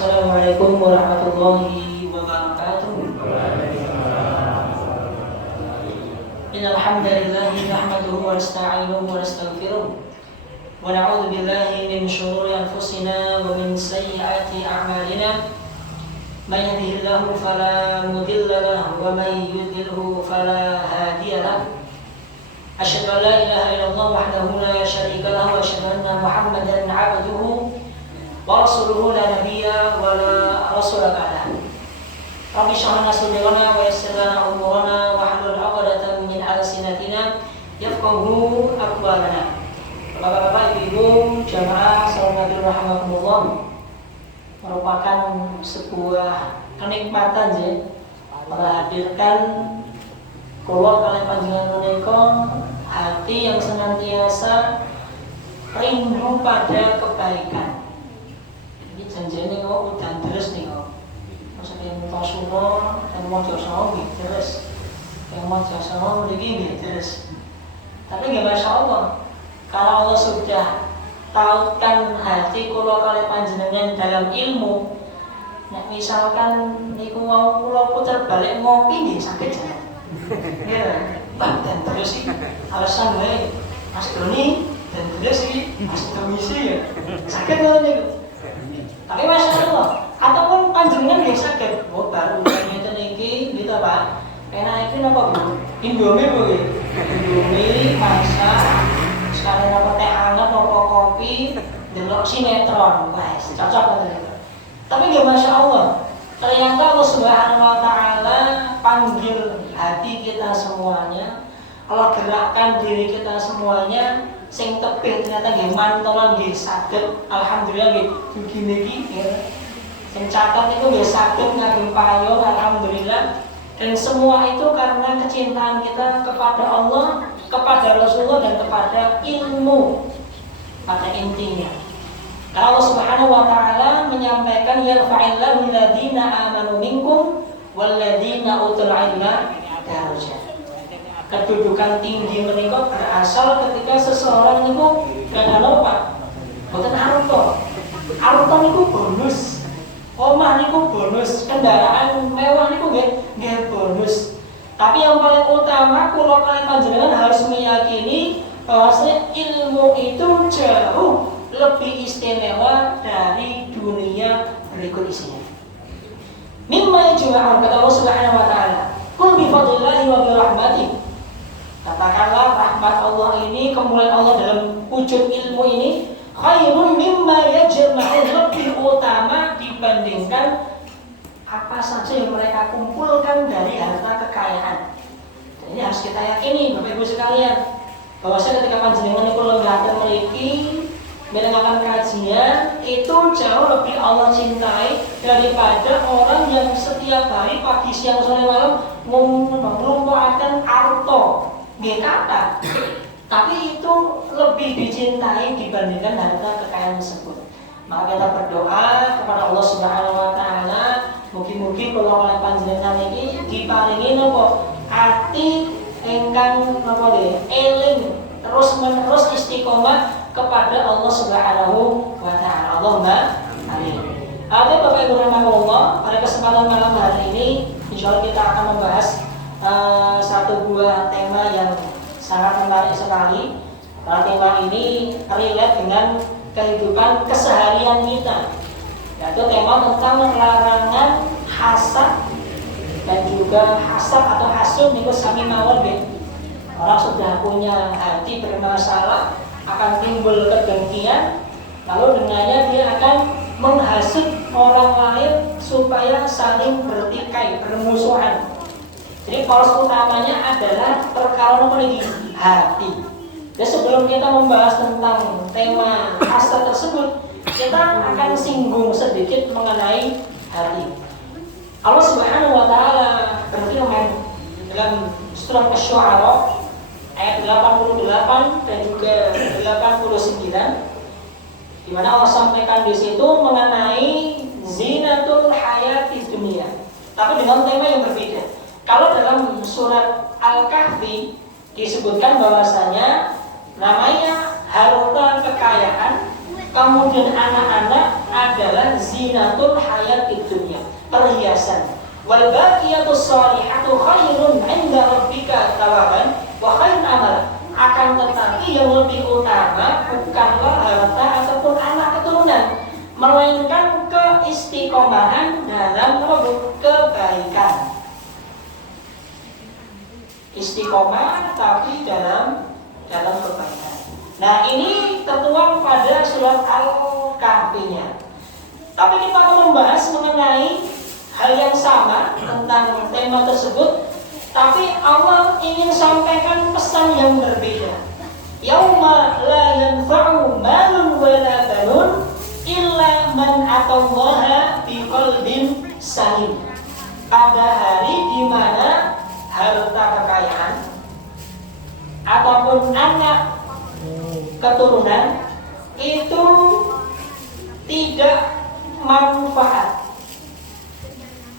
Assalamualaikum warahmatullahi wabarakatuh. Innal hamdalillah nahmaduhu wa nasta'inuhu wa nastaghfiruh wa na'udzu billahi min shururi anfusina wa min sayyiati a'malina. May yahdihillahu fala mudilla lahu wa may yudlilhu fala hadiya lahu. Asyhadu an la ilaha illallah wahdahu la syarika lahu wa asyhadu anna Muhammadan 'abduhu wa rasuluhu la nabiyya wa la rasula ba'dahu. Rabbi shrah lana sadrana wa yassir lana umurana wa hlul 'uqdatam min alsinatina yafqahu aqwalana. Bapak-bapak, ibu-ibu, jamaah salawatullah rahimakumullah, merupakan sebuah kenikmatan ya menghadirkan kula kalian panjenengan menika hati yang senantiasa rindu pada kebaikan. Janjane kok udan deres nih kok. Maksudnya muta sunah dan maca sawu nggih deres. Yang maca sawu niki nggih deres. Tapi nggih masyaallah, kalau Allah sudah tautkan hati kula kali panjenengan dalam ilmu, nek misalkan niku mau kula puter balik ngopi nggih saged jalan. Ya, Pak dan terus iki alasan wae. Mas Doni dan terus iki Mas Domisi ya. Saged ngono niku. Tapi masyaallah, ataupun panjenengan nggih saged, oh baru ngeten iki gitu Pak. Enak iki napa Bu? Indomie Bu nggih. Indomie masak, sekalian apa teh hangat apa kopi, delok sinetron, wes cocok ngoten. Tapi nggih masyaallah, ternyata Allah Subhanahu wa taala panggil hati kita semuanya, Allah gerakkan diri kita semuanya. Sing tebih ternyata nggih mantolan nggih saged, alhamdulillah nggih dugi niki ya. Sing caket niku nggih saged ngagem payung, alhamdulillah. Dan semua itu karena kecintaan kita kepada Allah, kepada Rasulullah dan kepada ilmu pada intinya. Kalau Allah Subhanahu wa taala menyampaikan yarfa'illahu alladziina aamanu minkum walladziina utul 'ilma darajat. Kedudukan tinggi menika berasal ketika seseorang niku gadah apa? Boten harta. Harta niku bonus. Omah niku bonus, kendaraan mewah niku nggih bonus. Tapi yang paling utama kula kalian panjenengan harus meyakini bahwasanya ilmu itu jauh lebih istimewa dari dunia berikut isinya. Mimma yajma'u kata Allah Subhanahu wa taala, "Qul bi fadlillahi wa bi rahmatihi." Katakanlah rahmat Allah ini, kemuliaan Allah dalam wujud ilmu ini khairun mimma yajma'u, lebih utama dibandingkan apa saja yang mereka kumpulkan dari harta kekayaan. Dan ini harus kita yakini Bapak Ibu sekalian, bahwasanya ketika panjenengan niku lenggah mriki mendengarkan kajian itu jauh lebih Allah cintai daripada orang yang setiap hari pagi siang sore malam nglumpukake harta nggih kata, tapi itu lebih dicintai dibandingkan harta kekayaan tersebut. Maka kita berdoa kepada Allah Subhanahu wa taala, mugi-mugi kula kalian panjenengan iki diparingi napa ati ingkang napa nggih eling terus-menerus istiqomah kepada Allah Subhanahu wa taala. Allahumma amin. Oke Bapak Ibu rahimakumullah, pada kesempatan malam hari ini insyaallah kita akan membahas satu buah tema yang sangat menarik sekali. Karena tema ini relate dengan kehidupan keseharian kita, yaitu tema tentang larangan hasad dan juga hasad atau hasud niku sami mawon nggih. Orang sudah punya hati bermasalah akan timbul kedengkian, lalu dengannya dia akan menghasut orang lain supaya saling bertikai, bermusuhan. Jadi poros utamanya adalah perkara nomor ini, hati. Dan sebelum kita membahas tentang tema hasad tersebut, kita akan singgung sedikit mengenai hati. Allah Subhanahu wa taala berfirman dalam surah Asy-Syu'ara ayat 88 dan juga 89, di mana Allah sampaikan di situ mengenai zinatul hayati dunia, tapi dengan tema yang berbeda. Kalau dalam surat Al-Kahfi disebutkan bahwasanya namanya harta kekayaan Kemudian anak-anak adalah zinatul hayatid dunya, perhiasan. Wal baqiyatus shalihatu khairun 'inda rabbika thawaban wa khairun amala. Akan tetapi yang lebih utama bukanlah harta ataupun anak keturunan, melainkan keistiqomahan dalam kebaikan. Istiqomah tapi dalam kebaikan. Nah, ini tertuang pada surat Al-Kahfi-nya. Tapi kita akan membahas mengenai hal yang sama tentang tema tersebut, tapi Allah ingin sampaikan pesan yang berbeda. Yauma la yanfa'u malun wala banun illa man atallaha biqalbin salim. Pada hari di mana harta kekayaan ataupun anak keturunan itu tidak manfaat.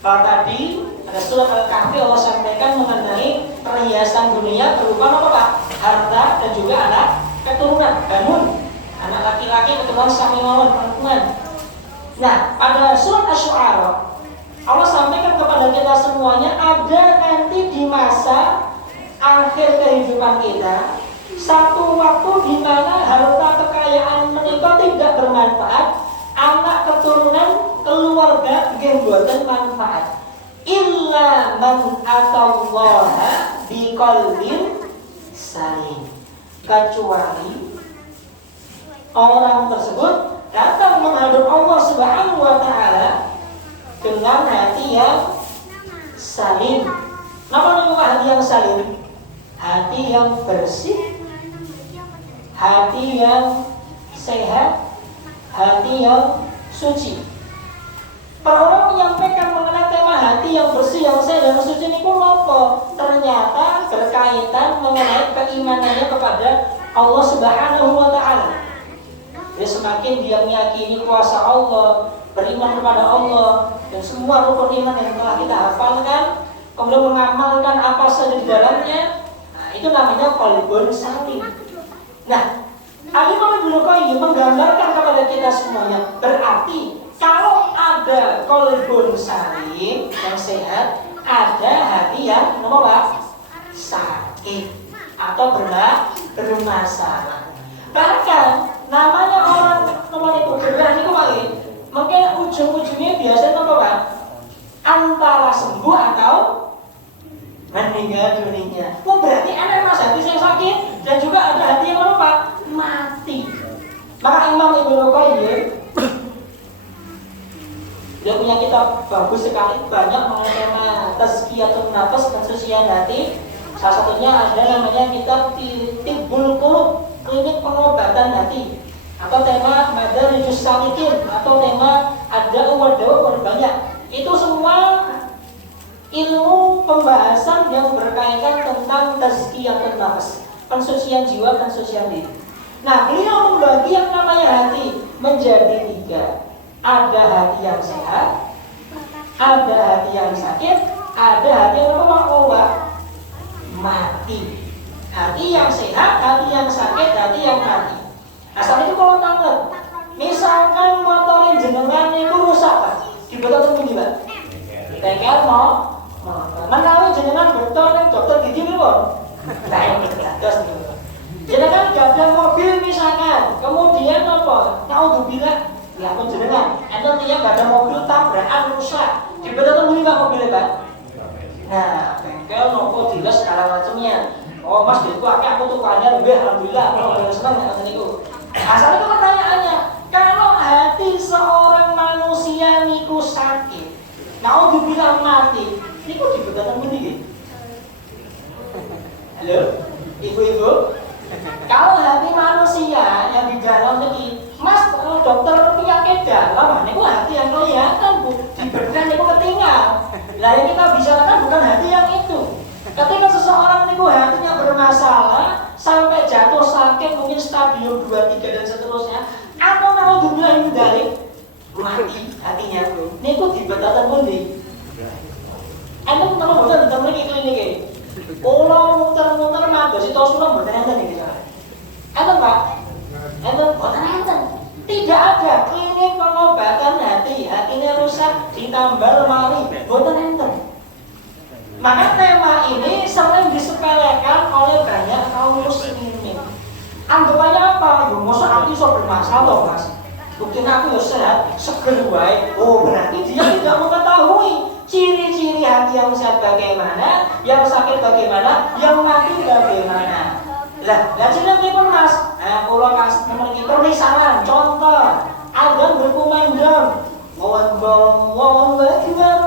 Kalau tadi ada surat Al-Kahfi Allah sampaikan mengenai perhiasan dunia berupa apa Pak? Harta dan juga anak keturunan, banun, anak laki-laki keturunan samimawan perempuan. Nah, pada surat Asy-Syu'ara Allah sampaikan kepada kita semuanya, ada nanti di masa akhir kehidupan kita satu waktu di mana harta kekayaan menikah tidak bermanfaat, anak keturunan keluarga bikin buatan manfaat. Illa man atallaha biqalbin salim. Kecuali orang tersebut datang menghadap Allah Subhanahu wa taala dengan hati yang salim. Apa namanya hati yang salim? Hati yang bersih, hati yang sehat, hati yang suci. Para orang menyampaikan mengenai tema hati yang bersih, yang sehat, dan suci ini pun apa? Ternyata berkaitan mengenai keimanannya kepada Allah Subhanahu wa taala. Dia semakin dia meyakini kuasa Allah, beriman kepada Allah dan semua rukun iman yang telah kita hafalkan, kemudian mengamalkan apa saja di dalamnya. Nah, itu namanya qalbun salim. Nah, Al-Imam Ibnu Qayyim menggambarkan kepada kita semuanya, berarti kalau ada qalbun salim yang sehat, ada hati yang sakit atau bermasalah. Bahkan namanya orang itu gerah itu Pak, mungkin ujung-ujungnya biasanya apa Pak? Antara sembuh atau meninggal dunia. Oh, berarti ada mas hati yang sakit dan juga ada hati yang apa? Mati. Maka Imam Ibnu Qayyim dia punya kitab bagus sekali, banyak mengenai tema tazkiyatun nafs, pensucian hati. Salah satunya ada namanya kitab Tibbul Qulub, klinik pengobatan hati, atau tema Madarijus Salikin, atau tema ada wadawa banyak. Itu semua ilmu pembahasan yang berkaitan tentang tazkiyatun nafs, pensucian jiwa, pensucian diri. Nah, beliau membagi yang namanya hati menjadi 3. Ada hati yang sehat, ada hati yang sakit, ada hati yang mati. Hati yang sehat, hati yang sakit, hati yang mati. Nah, saat itu kalau tanggal, misalkan motorin jenengan itu rusak Pak, dibetul tinggi Pak. Bengkel mau menawi jenengan betul kan dokter gigi nih Pak. Nah, ini terus nih. Jenengan gak ada mobil misalkan, kemudian apa? Naudzubillah, ya pun jenengan, enten dia gak ada mobil tabrakan rusak, dibetul tinggi Pak mobilnya Pak. Nah, bengkel nopo diles segala macamnya. Oh mas, gitu aku tukannya lebih alhamdulillah, kalau senang ya katanya itu. Asal itu pertanyaannya, kalau hati seorang manusia niku sakit, mau dibilang mati, niku dibedakan begini. Halo, ibu-ibu, kalau hati manusia yang di dalam ini, mas dokter penyakit dalam, niku hati yang kelihatan bu, dibedakan niku ketinggal. Nah yang kita bicarakan bukan hati yang itu. Ketika seseorang niku hatinya bermasalah sampai jatuh sakit mungkin stadium 2, 3 dan seterusnya, atau naudzubillah min dzalik mati hatinya, niku dibetatan pundi? Enten menawa boten datang mriki klinik iki. Kula muter-muter madosi to sulam boten enten iki. Enten Pak? Enten boten enten. Tidak ada klinik pengobatan hati. Hatinya rusak ditambal mari. Boten enten. Maka tema ini sering disepelekan oleh banyak kaum muslimin. Anggapannya apa? Yo mosok hati sok bermasalah, Mas. Bukti aku yo sehat, seger wae. Oh, berarti dia tidak mengetahui ciri-ciri hati yang sehat bagaimana, yang sakit bagaimana, yang mati bagaimana. Lah jenenge pripun Mas? Kula kasih mriki permisalan contoh. Adzan berkumandang. Wallahu akbar.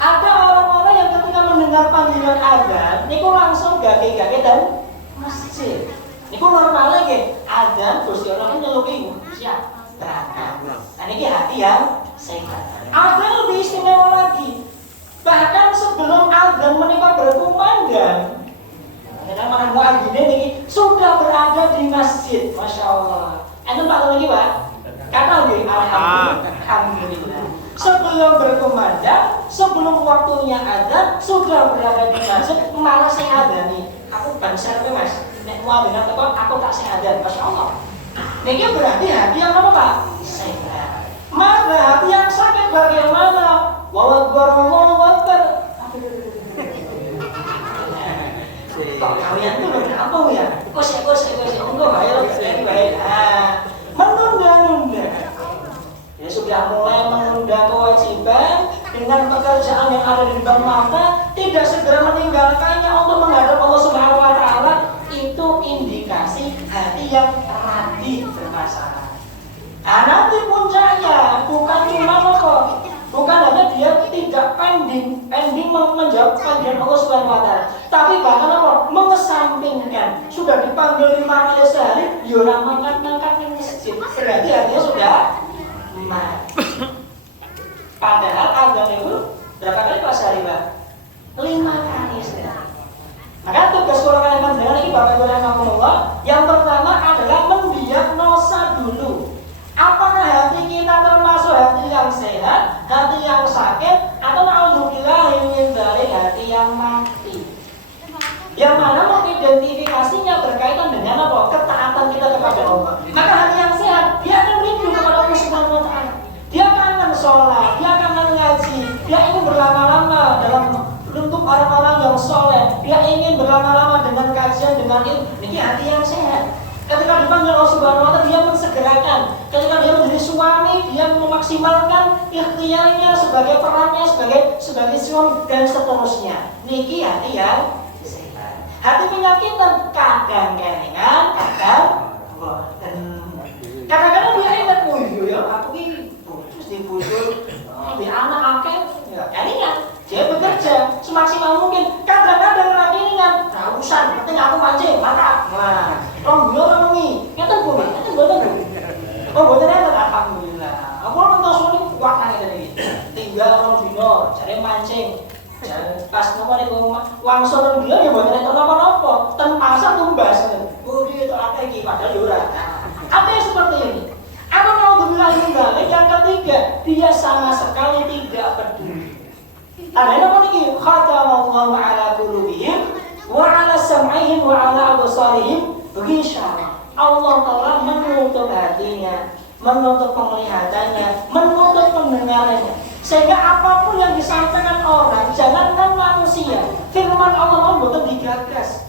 Ada orang-orang yang ketika mendengar panggilan adzan niku langsung gage-gage dan masjid. Niku normalnya nggih, adzan Gusti Allah nyeluki siap. Berangkat. Nah niki hati yang sehat. Adzan lebih istimewa lagi. Bahkan sebelum adzan menika berkumandang, karena mana muadzin ini sudah berada di masjid, masya Allah. Enten Pak lagi Pak, kata lagi alhamdulillah. Sebelum berkumandang, sebelum waktunya adzan sudah berada di masjid, malah saya adzani. Aku banser tuh Mas, nek muadzin aku tak saya adzan, masya Allah. Niki berarti hati yang apa Pak? Sehat. Maka hati yang sakit bagaimana? Wallahu akbar. Kok kalian tuh kenapa ya? Kok enggak baik. Menunda-nunda. Ya sudah mulai menunda kewajiban dengan pekerjaan yang ada di depan mata, tidak segera meninggalkannya untuk menghadap Allah Subhanahu wa taala, itu indikasi hati yang rapi bermasalah. Nanti puncaknya bukan cuma kok, bukan hanya dia tidak pending menjawab panggilan Allah Subhanahu wa taala, tapi bahkan apa? Mengesampingkan. Sudah dipanggil 5 kali sehari, yo ora mangkat-mangkat ning masjid. Berarti artinya sudah mati. Padahal adzan itu berapa kali Pak sehari, Pak? 5 kali sehari. Maka tugas kula kalian panjenengan iki Bapak Ibu rahimakumullah, yang pertama adalah mendiagnosa dulu. Apakah hati kita termasuk hati yang sehat, hati yang sakit, atau na'udzubillahi min dzalik hati yang mati? Yang mana mengidentifikasinya berkaitan dengan apa? Ketaatan kita kepada Allah. Maka hati yang sehat, dia akan rindu kepada Allah Subhanahu wa taala. Dia kangen sholat, dia kangen ngaji, dia ingin berlama-lama dalam bentuk orang-orang yang soleh, dia ingin berlama-lama dengan kajian, dengan ilmu. Ini hati yang sehat. Ketika dipanggil Allah Subhanahu wa taala, dia mensegerakan. Ketika dia menjadi suami, dia memaksimalkan ikhtiarnya sebagai perannya sebagai suami dan seterusnya. Niki hati yang sehat. Hati penyakitan kadang kelingan, kadang boten. Kadang-kadang dia ingat, oh iya ya, aku ini terus dibujur di anak akeh. Ya, kelingan. Dia bekerja semaksimal mungkin. Kadang-kadang rakilingan, nah urusan, penting aku mancing, mantap. Nah, bulan orang ini, ngeten Bu, ngeten boten Bu. Oh, boten enten alhamdulillah. Aku nonton suami kuat nang ngene iki. Tinggal orang dino, jare mancing. Pas nopo niku wangsul nang dia ya boten enten napa-napa. Ten pasar tumbas. Bu iki tok akeh iki padahal yo ora. Apa yang seperti ini? Aku mau bilang yang ketiga, dia sama sekali tidak peduli. Ada apa nih? Khatamallahu ala qulubihim wa ala sam'ihim wa ala absarihim ghishawa. Allah Ta'ala menutup hatinya, menutup penglihatannya, menutup pendengarannya, sehingga apapun yang disampaikan orang, jangankan manusia, firman Allah mboten digagas.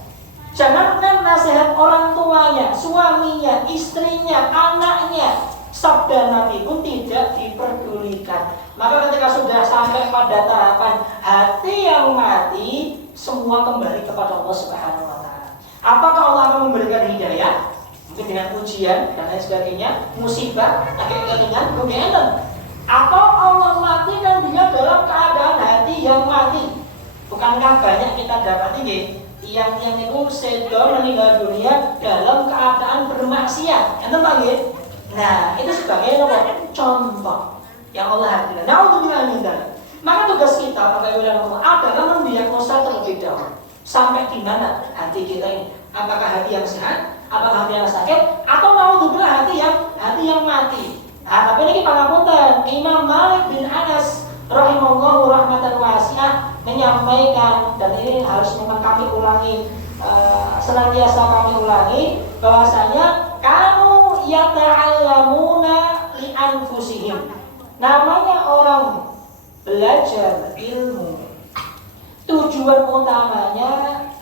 Jangankan nasihat orang tuanya, suaminya, istrinya, anaknya, sabda Nabi pun tidak diperdulikan. Maka ketika sudah sampai pada tahapan hati yang mati, semua kembali kepada Allah Subhanahu wa taala. Apakah Allah akan memberikan hidayah? Mungkin dengan ujian dan lain sebagainya, musibah, kelingan, kemudian atau Allah matikan dia dalam keadaan hati yang mati. Bukankah banyak kita dapati yang itu sedang meninggal dunia dalam keadaan bermaksiat, enten Pak nggih? Nah, itu sebagai contoh yang Allah hadirkan. Nauzubillah min dzalik. Maka tugas kita Bapak Ibu dan Allah adalah mendiagnosa terlebih dahulu. Sampai di mana hati kita ini? Apakah hati yang sehat? Apakah hati yang sakit? Atau nauzubillah hati yang mati? Nah, tapi ini pangapunten Imam Malik bin Anas rahimahullahu rahmatan wasi'ah menyampaikan, dan ini harus memang kami ulangi, senantiasa kami ulangi, bahwasanya kamu yata'allamuna li anfusihim. Namanya orang belajar ilmu, tujuan utamanya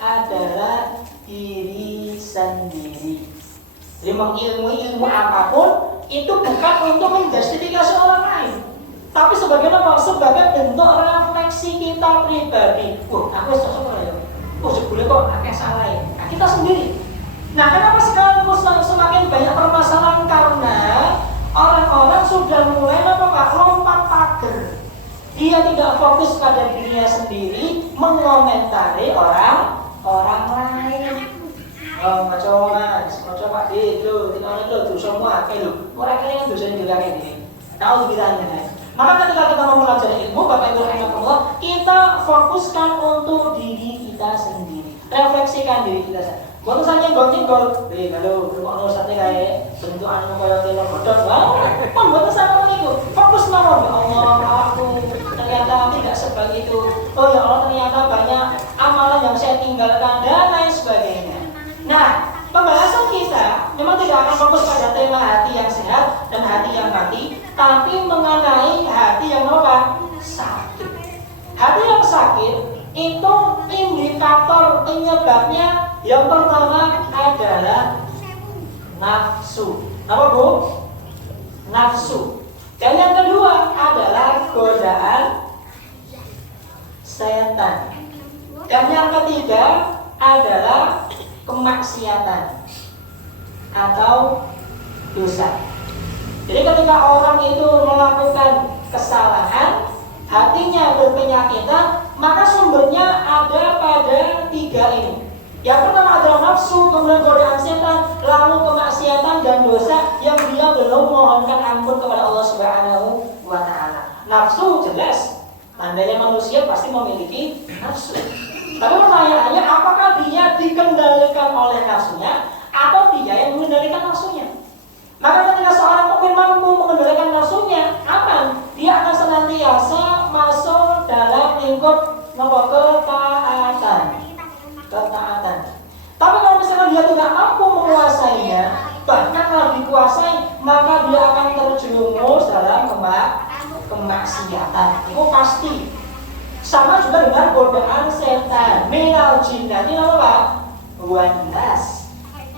adalah diri sendiri. Jadi ilmu apapun itu bukan untuk menjustifikasi orang lain, tapi sebagai apa? Sebagai bentuk refleksi kita pribadi. Aku cocok ya. Sebelumnya kok akeh salah ya. Nah, kita sendiri. Nah, kenapa sekarang semakin banyak permasalahan? Karena orang-orang sudah mulai lompat pagar. Dia tidak fokus pada dirinya sendiri, mengomentari orang lain. Macam Pak itu, itu semua kayak orang kalian dosa yang juga kayak gini. Tahu kita ini. Maka ketika kita mempelajari ilmu, Bapak Ibu rahimahullah, kita fokuskan untuk diri kita sendiri, refleksikan diri kita sendiri. Buat misalnya gol, kalau bermakna sate kayak bentuk anu kayak telur bodong, buat misalnya itu fokus mawon. Ya Allah, aku ternyata tidak sebaik itu. Oh ya Allah, ternyata banyak amalan yang saya tinggalkan dan lain sebagainya. Nah, pembahasan kita memang tidak akan fokus pada tema hati yang sehat dan hati yang mati, tapi mengenai hati yang sakit. Hati yang sakit itu indikator penyebabnya yang pertama adalah nafsu. Apa Bu? Nafsu. Dan yang kedua adalah godaan setan. Dan yang ketiga adalah kemaksiatan atau dosa. Jadi ketika orang itu melakukan kesalahan, hatinya berpenyakitan, maka sumbernya ada pada tiga ini. Yang pertama adalah nafsu, kemudian godaan setan, lalu kemaksiatan dan dosa yang dia belum mohonkan ampun kepada Allah Subhanahu wa Ta'ala. Nafsu jelas, tandanya manusia pasti memiliki nafsu. Tapi pertanyaannya, apakah dia dikendalikan oleh nafsunya atau dia yang mengendalikan nafsunya? Maka ketika seorang mukmin mampu mengendalikan nafsunya, aman, dia akan senantiasa masuk dalam lingkup ketaatan. Tapi kalau misalnya dia tidak mampu menguasainya, bahkan kalau dikuasai, maka dia akan terjerumus dalam kemaksiatan. Itu pasti. Sama juga dengan godaan setan, minal jinnati apa? Wannas.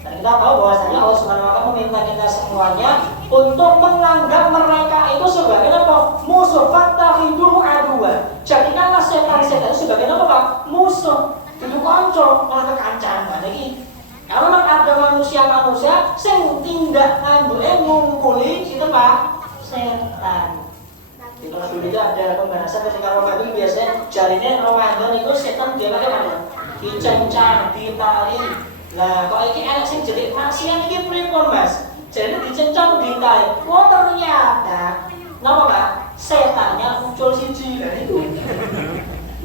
Dan kita tahu bahwasanya Allah Subhanahu wa Ta'ala meminta kita semuanya untuk menganggap mereka itu sebagai apa? Musuh. Fattakhidhu aduwa. Jadikanlah setan-setan itu sebagai apa? Musuh. Itu kanca, malah kekancan lagi. Kalau memang ada manusia sing tindak ngandule ngumpuli itu Pak setan. Kalau dulu itu ada pembahasan ketika Ramadan biasanya jarinya Ramadan itu setan dia pakai mana? Dicencang, ditali. Lah kok ini anak sing jelik maksiat ini pripun Mas? Jadi dicencang, ditali. Oh ternyata, kenapa Pak? Setannya muncul siji lah itu.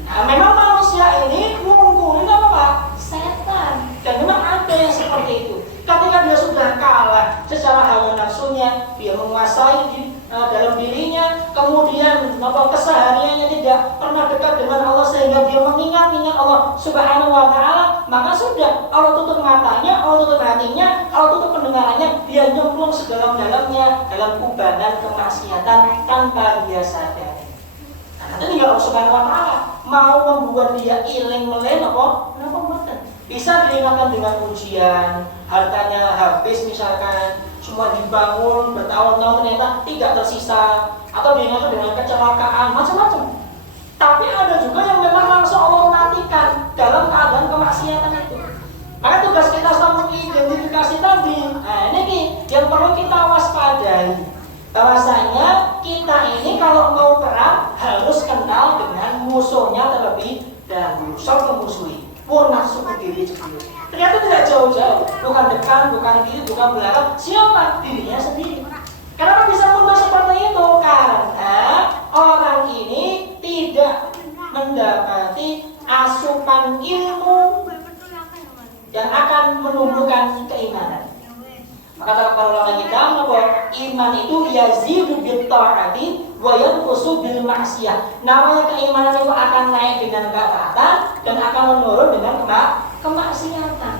Nah, memang manusia ini ngungkulin apa Pak? Setan. Dan memang ada yang seperti itu. Ketika dia sudah kalah secara hawa nafsunya, dia menguasai dalam dirinya, kemudian kesehariannya tidak pernah dekat dengan Allah sehingga dia mengingat Allah Subhanahu wa Ta'ala, maka sudah Allah tutup matanya, Allah tutup hatinya, Allah tutup pendengarannya, dia nyemplung sedalam-dalamnya dalam kubanan kemaksiatan tanpa dia sadari. Nah, nanti Allah Subhanahu wa Ta'ala mau membuat dia iling meleng apa? Kenapa buatan? Bisa diingatkan dengan ujian, hartanya habis misalkan, semua dibangun bertahun-tahun ternyata tidak tersisa, atau diingatkan dengan kecelakaan, macam-macam. Tapi ada juga yang memang langsung Allah matikan dalam keadaan kemaksiatan itu. Maka tugas kita setelah mengidentifikasi tadi, ini yang perlu kita waspadai. Bahwasanya kita ini kalau mau perang harus kenal dengan musuhnya terlebih dahulu. Siapa musuhnya? Pun nafsu diri sendiri. Ternyata tidak jauh-jauh, bukan depan, bukan kiri, bukan belakang. Siapa? Dirinya sendiri. Kenapa bisa muncul seperti itu? Karena orang ini tidak mendapati asupan ilmu yang akan menumbuhkan keimanan. Maka para ulama kita bahwa iman itu yazidu bil ta'ati wa yanqusu bil ma'siyah. Namanya keimanan itu akan naik dengan ketaatan dan akan menurun dengan kemaksiatan.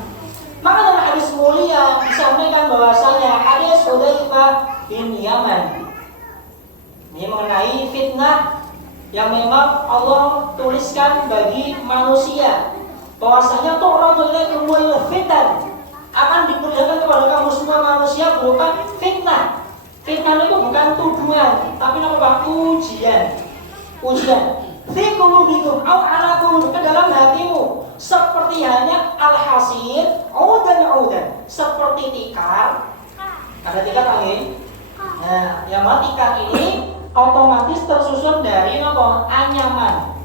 Maka dalam hadis mulia disampaikan bahwasanya hadis Hudzaifah bin Yaman ini mengenai fitnah yang memang Allah tuliskan bagi manusia, bahwasanya tu'radu ilaikumul fitan, akan diperlihatkan kepada kamu semua manusia berupa fitnah. Fitnah itu bukan tuduhan, tapi apa? Ujian. Fi qulubikum au ala qulubikum, dalam hatimu, seperti halnya al-hasir udan, seperti tikar. Ada tikar lagi. Nah, yang tikar ini otomatis tersusun dari anyaman.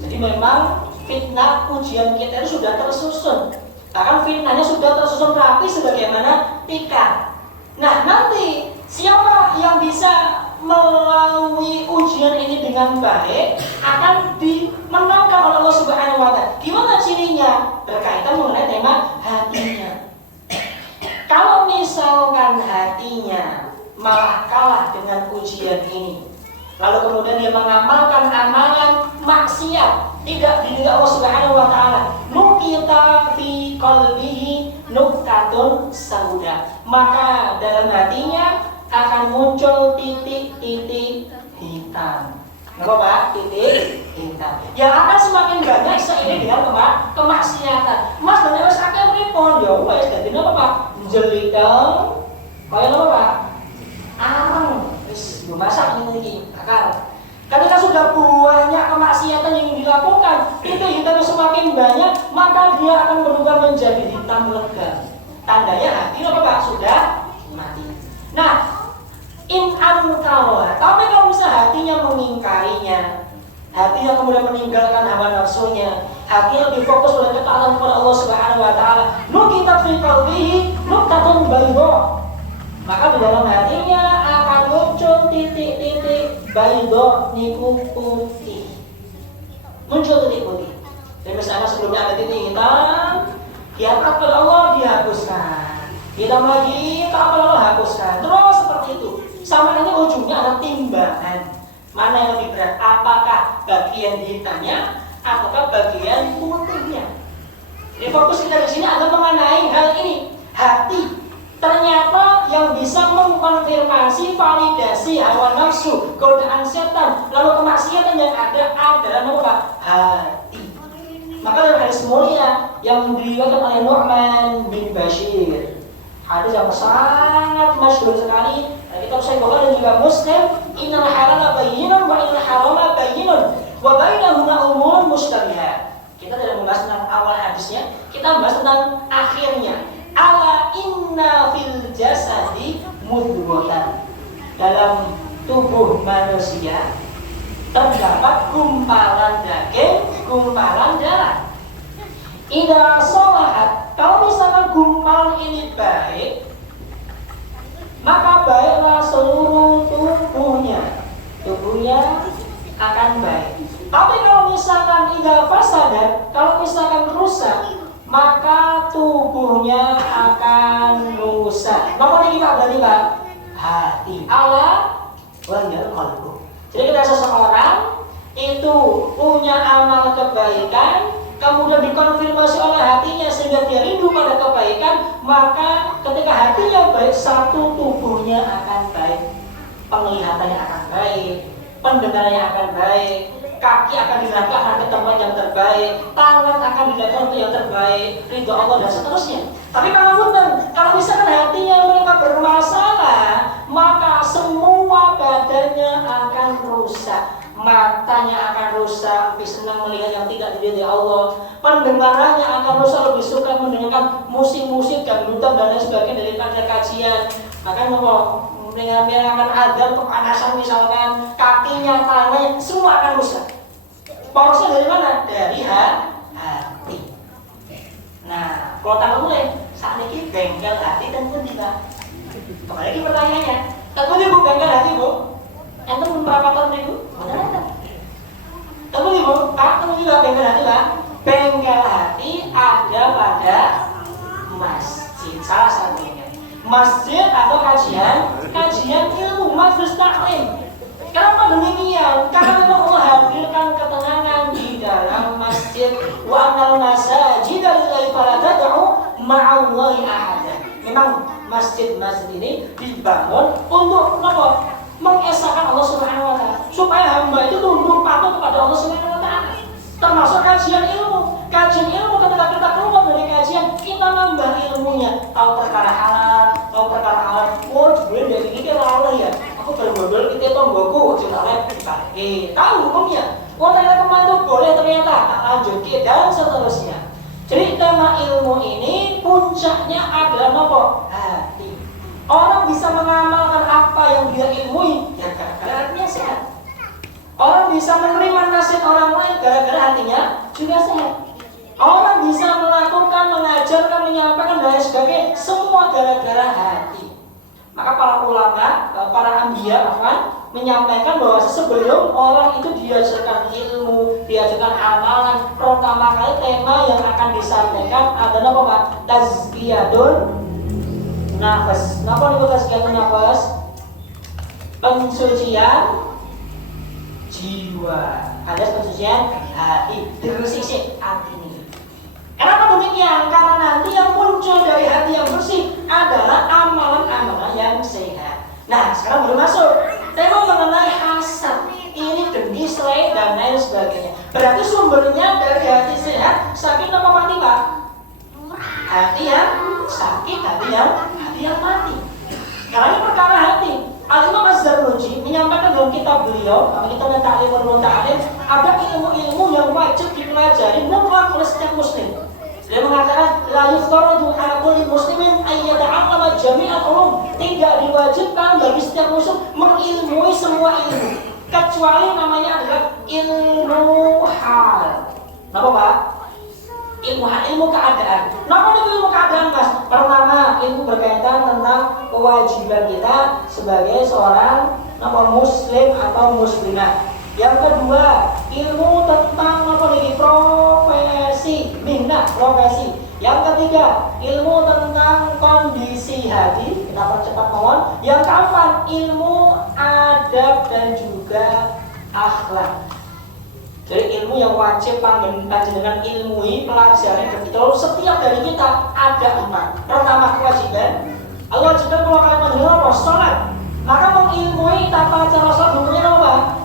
Jadi memang fitnah ujian kita itu sudah tersusun. Bahkan fitnahnya sudah tersusun rapi sebagaimana tikar. Nah, nanti siapa yang bisa melalui ujian ini dengan baik akan dimenangkan oleh Allah Subhanahu wa Ta'ala. Gimana cirinya? Berkaitan mengenai tema hatinya. Kalau misalkan hatinya malah kalah dengan ujian ini, lalu kemudian dia mengamalkan amalan maksiat, tidak diridhoi Allah Subhanahu wa Ta'ala, nukita fi qalbihi nuktatun sauda, maka dalam hatinya akan muncul titik-titik hitam. Apa Pak? Titik hitam. Yang akan semakin banyak seiring dengan kemaksiatan. Mas dan wis akeh pripun ya wis dadi apa Pak? Jelitel. Kaya apa Pak? Areng. Wis masak ngene iki, bakar. Ketika sudah banyak kemaksiatan yang dilakukan, titik hitam semakin banyak, maka dia akan berubah menjadi hitam legam. Tandanya hati apa Pak? Sudah mati. Nah, in ankawa, tapi kalau misalnya hatinya mengingkarinya, hatinya kemudian meninggalkan hawa nafsunya, hatinya lebih fokus pada ketaatan kepada Allah Subhanahu wa Ta'ala, nukitat fi qalbihi nuktatun bayda, maka di dalam hatinya akan muncul titik-titik bayda, niku putih, muncul titik putih. Jadi misalnya sebelumnya ada titik hitam, diangkat oleh Allah dihapuskan, hitam lagi tak Allah hapuskan, terus seperti itu. Sampai nanti ujungnya ada timbangan, mana yang lebih berat, apakah bagian hitamnya ataukah bagian putihnya. Jadi fokus kita di sini adalah mengenai hal ini, hati. Ternyata yang bisa mengkonfirmasi, validasi hawa nafsu, godaan setan, lalu kemaksiatan yang ada adalah apa? Hati. Maka dalam hadis mulia yang diriwayatkan oleh Nu'man bin Bashir, hadis yang sangat masyhur sekali, kitab Sahih Bukhari dan juga Muslim, innal halala bayyinun wa innal harama bayyinun wa bainahuma umurun mushtabihat. Kita tidak membahas tentang awal hadisnya, kita membahas tentang akhirnya. Ala inna fil jasadi mudghatan, dalam tubuh manusia terdapat gumpalan daging, gumpalan darah. Idza sholahat, kalau misalkan gumpalan ini baik, maka baiklah seluruh tubuhnya akan baik. Tapi kalau misalkan idza fasadat, kalau misalkan rusak, maka tubuhnya akan rusak. Nomor ini Pak berarti Pak, hati. Ala wal qalbu. Jadi ketika seseorang itu punya amal kebaikan, kemudian dikonfirmasi oleh hatinya sehingga dia rindu pada kebaikan, maka ketika hatinya baik, satu tubuhnya akan baik, penglihatannya akan baik, pendengarannya akan baik, kaki akan dilangkahkan ke tempat yang terbaik, tangan akan dilakukan ke yang terbaik, ridho Allah dan seterusnya. Tapi kalau misalkan hatinya mereka bermasalah, maka semua badannya akan rusak. Matanya akan rusak, lebih senang melihat yang tidak diridhoi Allah. Pendengarannya akan rusak, lebih suka mendengarkan musik-musik dangdutan dan lain sebagainya daripada kajian. Bahkan mendengarkan azan kepanasan misalkan, kakinya, tangannya, semua akan rusak. Porosnya dari mana? Dari hati. Nah, kalau tangan mulai saat ini bengkel hati dan pun tidak. Kembali lagi pertanyaannya, tentu ibu bengkel hati Bu? Ente pun perapatan ibu? Benar-benar. Tentu ibu, Pak, tentu juga bengkel hati Pak. Bengkel hati ada pada masjid, salah satunya masjid atau kajian ilmu, majelis taklim. Kenapa demikian? Karena memang Allah hadirkan ketenangan di dalam masjid. Wa annal masajida lillahi fala tad'u ma'allahi ahada. Memang masjid-masjid ini dibangun untuk apa? Mengesahkan Allah Subhanahu wa taala, supaya hamba itu tunduk patuh kepada Allah Subhanahu wa taala. Termasuk kajian ilmu. Kajian ilmu ketika kita keluar dari kajian, kita nambah ilmunya. Tahu perkara halal, tahu perkara halal. Oh, jebule dari ini kira Allah ya. Aku berbondol kita tonggoku, ceritanya dipakai. Tahu hukumnya. Oh, ternyata kemarin itu boleh ternyata. Tak lanjut dan seterusnya. Jadi tema ilmu ini puncaknya adalah apa? Hati. Orang bisa mengamalkan apa yang dia ilmui ya gara-gara hatinya sehat. Orang bisa menerima nasihat orang lain gara-gara hatinya juga sehat. Orang bisa melakukan, mengajarkan, menyampaikan dan sebagainya semua gara-gara hati. Maka para ulama, para anbiya menyampaikan bahwa sebelum orang itu diajarkan ilmu, diajarkan amalan, pertama kali tema yang akan disampaikan adalah apa Pak? Tazkiyatun nafas. Napa niku tazkiyatun nafas? Pensucian jiwa. Ada pensucian hati. Diresik hati ini. Kenapa demikian? Karena nanti yang muncul dari hati yang bersih adalah amalan-amalan yang sehat. Nah, sekarang belum masuk. Tema mengenai hasad, ini dengki, selai, dan lain sebagainya. Berarti sumbernya dari hati sehat, sakit apa mati Pak? Hati yang sakit, hati yang mati. Karena ini perkara hati. Al-Imam Az-Zarnuji menyampaikan dalam kitab beliau, kami kita Ta'limul Muta'alim, ada ilmu-ilmu yang wajib dipelajari mutlak oleh setiap muslim. Dia mengatakan la yuftaradu ala kulli muslimin ay yata'allama jami'al ulum. Tidak diwajibkan bagi setiap muslim mengilmui semua ilmu, kecuali namanya adalah ilmu hal. Napa Pak? Ilmu hal, ilmu keadaan. Napa itu ilmu keadaan Mas? Pertama, ilmu berkaitan tentang kewajiban kita sebagai seorang muslim atau muslimah. Yang kedua, ilmu tentang profesi, mihnah, profesi. Yang ketiga, ilmu tentang kondisi hati, kita percepat mohon. Yang keempat, ilmu adab dan juga akhlak. Jadi ilmu yang wajib panjenengan ilmui, pelajari betul setiap dari kita ada 4. Pertama, kewajiban. Kewajiban kalau kalian panjenengan sholat, maka mengilmui tata cara sholat hukumnya apa?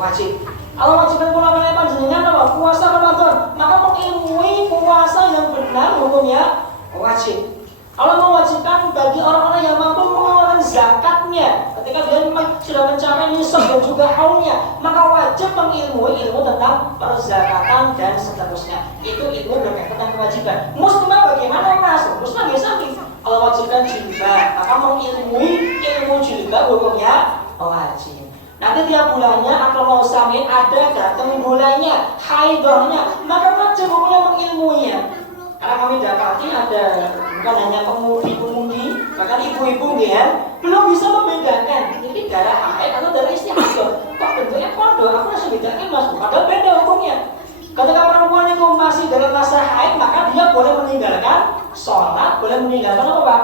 Wajib. Allah wajibkan pula kalian panjenengan apa? Puasa Ramadan, maka mengilmui puasa yang benar hukumnya wajib. Allah mewajibkan bagi orang-orang yang mampu mengeluarkan zakatnya ketika dia sudah mencapai nisab dan juga haulnya, maka wajib mengilmui ilmu tentang perzakatan dan seterusnya. Itu ilmu berkaitan dengan kewajiban. Muslimah bagaimana Mas? Muslimah biasa Allah wajibkan jilbab, maka mengilmui ilmu jilbab hukumnya wajib. Nanti tiap bulannya atau mau samin ada datang bulannya, haidahnya, maka wajib hukumnya mengilmuinya. Karena kami dapati ada bukan hanya pemudi-pemudi, bahkan ibu-ibu ya, belum bisa membedakan ini darah haid atau darah istihadah. Kok bentuknya kode? Aku harus bedakan Mas, padahal beda hukumnya. Ketika perempuan itu masih dalam masa haid, maka dia boleh meninggalkan sholat, boleh meninggalkan apa Pak?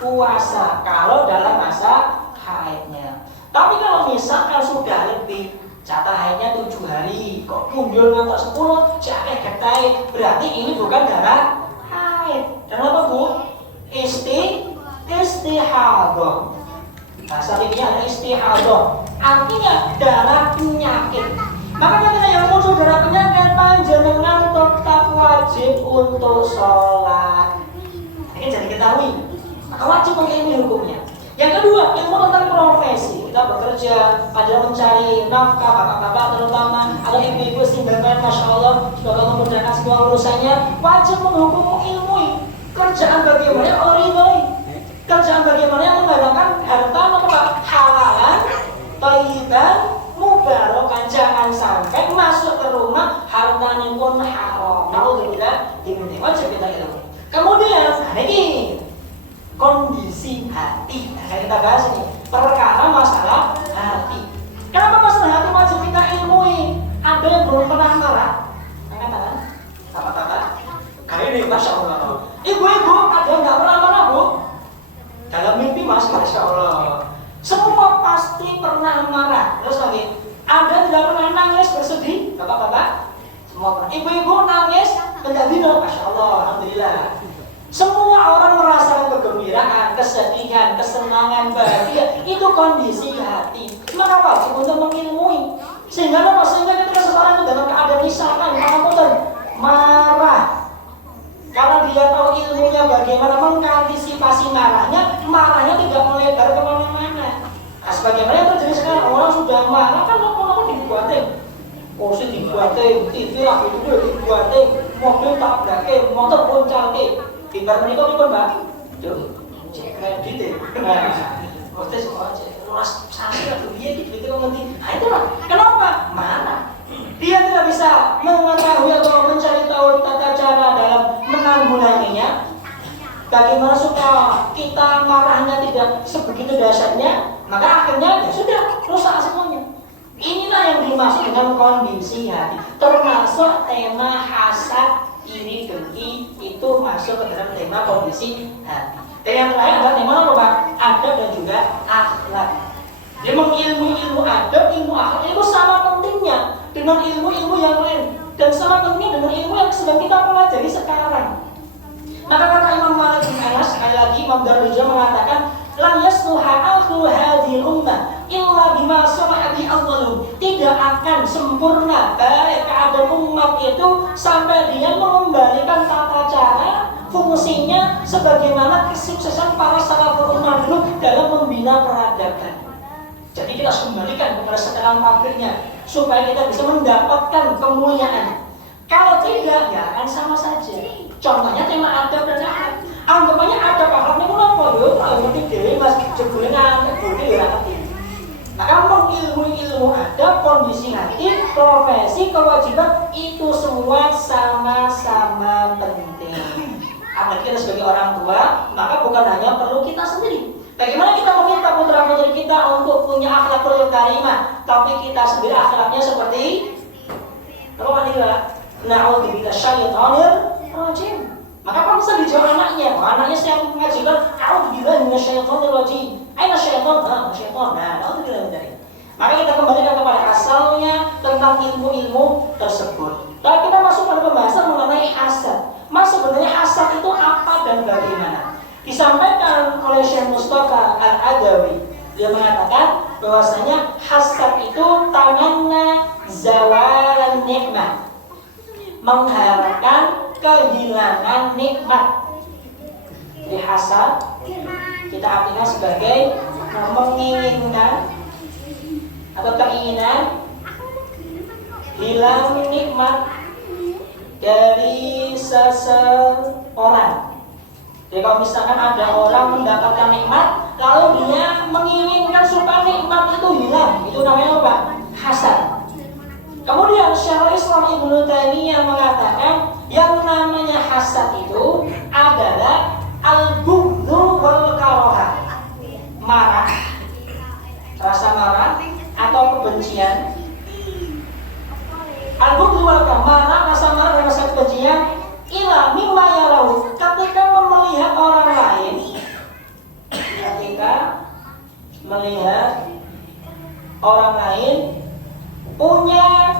Puasa kalau dalam masa haidnya. Tapi kalau misalkan sudah lebih, jatah haidnya 7 hari, kok mundur ngantor 10, jatah getai, berarti ini bukan darah haid. Dan apa Bu? Istihadah. Bahasa Arabnya ada istihadah, artinya darah penyakit. Maka ketika yang muncul darah penyakit, panjenengan tetap wajib untuk sholat. Ini jadi ketahui, maka wajib mengilmui hukumnya. Yang kedua, ilmu tentang profesi. Kita bekerja, ada mencari nafkah, bapak-bapak terutama, ada ibu-ibu singgahan, Masya Allah, semoga memudahkan semua urusannya. Wajib menghukum ilmu. Kerjaan bagaimana yang ridhoi, kerjaan bagaimana yang menggunakan harta halalan, thayyiban, mubarokan. Jangan sampai masuk ke rumah hartanya pun haram. Alhamdulillah, ini wajib kita ilmu. Kemudian, ini kondisi hati. Nah, kita bahas ini perkara masalah hati. Kenapa masalah hati wajib kita ilmui? Ada yang belum pernah marah? Angkat tangan. Apa-apa? Kali ini Masya Allah. Ibu-ibu ada yang nggak pernah marah Bu? Dalam mimpi Mas, Masya Allah. Semua pasti pernah marah. Terus lagi, ada yang tidak pernah nangis bersedih? Bapak-bapak? Semua pernah. Ibu-ibu nangis menjadi Masya Allah, Alhamdulillah. Semua orang merasakan kegembiraan, kesedihan, kesenangan, bahagia, itu kondisi hati. Maka wajib untuk mengilmui. Sehingga ketika seseorang itu dalam keadaan misalkan marah, karena dia tahu ilmunya bagaimana mengantisipasi marahnya tidak melebar kemana-mana. Nah, sebagaimana yang terjadi sekarang, orang sudah marah kan apa-apa dibuatin, kursi dibuatin, TV lah itu dibuatin, mobil tabrakin, motor boncalke. Tinggal menikah pun mbak, cek kredit deh. Waktu itu ras sasi atau dia gitu nanti. Nah itulah kenapa marah. Dia tidak bisa mengetahui atau mencari tahu tata cara dalam menanggulanginya. Bagaimana supaya kita marahnya tidak sebegitu dahsyatnya, maka akhirnya ya sudah rusak semuanya. Inilah yang dimaksud dengan kondisi hati. Termasuk tema hasad, iri, dengki itu masuk ke dalam tema kondisi hati. Dan yang terakhir adalah tema apa Pak? Adab dan juga akhlak. Dia mengilmu adab, ilmu akhlak itu sama pentingnya dengan ilmu-ilmu yang lain dan sama pentingnya dengan ilmu yang sedang kita pelajari sekarang. Maka kata Imam Malik bin Anas, sekali lagi Imam Darujah mengatakan, lan yasluha akhiru hadhil ummah illa bima sama'a bi awwalum. Tidak akan sempurna baik keadaan umat itu sampai dia mengembalikan tata cara fungsinya sebagaimana kesuksesan para salaful ummah dulu dalam membina peradaban. Jadi kita harus kembalikan kepada setelan pabriknya supaya kita bisa mendapatkan kemuliaan. Kalau tidak, ya akan sama saja. Contohnya tema adab dan akhlak. Anggapannya adab akhlaknya pun apa? Kalau ngerti dewe mas jebulnya anak budi ya ngerti. Maka ilmu adab, kondisi hati, profesi, kewajiban itu semua sama-sama penting. Apalagi kita sebagai orang tua, maka bukan hanya perlu kita sendiri. Bagaimana kita meminta putra-putri kita untuk punya akhlakul karimah, tapi kita sendiri akhlaknya seperti na'udzubillah syaitanir rajim. Maka kalau bisa dijawab anaknya sedang mengajukan a'udzubillah minasyaitonir rajim. Aina syaitan? Syaitan. Na'udzubillah dari. Maka kita kembalikan kepada asalnya tentang ilmu-ilmu tersebut. Lalu kita masuk pada pembahasan mengenai hasad. Mas sebenarnya hasad itu apa dan bagaimana? Disampaikan oleh Syekh Mustafa Al-Adawi. Dia mengatakan bahwasanya hasad itu tamanna zawalan nikmat, mengharapkan kehilangan nikmat. Jadi hasad kita artikan sebagai menginginkan atau keinginan hilang nikmat dari seseorang. Jadi kalau misalkan ada orang mendapatkan nikmat, lalu dia menginginkan supaya nikmat itu hilang, itu namanya apa? Hasad. Kemudian Syekhul Islam Ibnu Taimiyah mengatakan yang namanya hasad itu adalah al-bughdhu wal karaha. Marah, rasa marah atau kebencian. Al-bughdhu wal karaha, marah, rasa marah dan rasa kebencian ila mimma yarau, ketika melihat orang lain, punya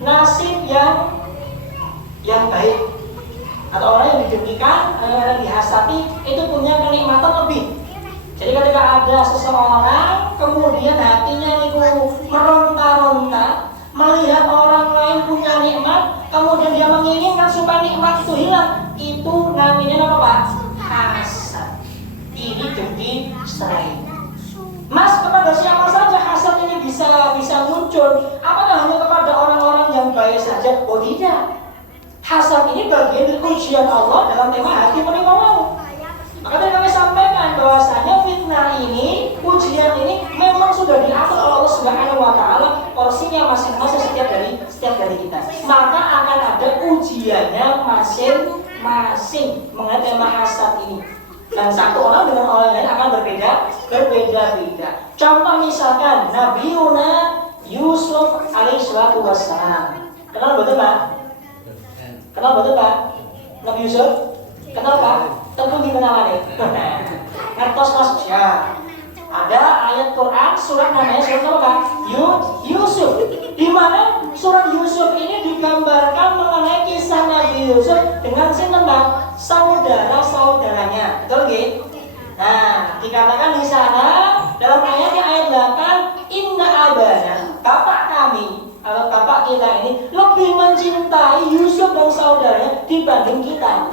nasib yang baik, atau orang yang didengkikan, yang dihasati itu punya kenikmatan lebih. Jadi ketika ada seseorang kemudian hatinya itu meronta-ronta melihat orang lain punya nikmat, kemudian dia menginginkan supaya nikmat itu hilang, itu namanya apa Pak? Hasad. Ini dengki serai. Mas, kepada siapa saja hasad ini bisa muncul? Apakah hanya kepada orang-orang yang baik saja? Oh tidak. Hasad ini bagian dari ujian Allah dalam tema hati menerima mau. Maka tadi kami sampaikan bahwasanya fitnah ini, ujian ini memang sudah diatur oleh Allah Subhanahu wa taala, porsinya masing-masing setiap dari kita. Maka akan ada ujiannya masing-masing mengenai tema hasad ini. Dan satu orang dengan orang lain akan berbeda-beda. Contoh misalkan Nabi Yusuf alaihissalatu wassalam. Kenal betul Pak? Nabi Yusuf? Kenal Pak? Tentu dikenal nih. Ngertos mas ya. Ada ayat Quran surat namanya surat apa? Yusuf. Di mana surat Yusuf ini digambarkan mengenai kisah Nabi Yusuf dengan saudara-saudaranya. Betul nggih? Nah, dikatakan di sana dalam ayatnya ayat 8, inna abana, bapak kami atau bapak kita ini lebih mencintai Yusuf dan saudaranya dibanding kita.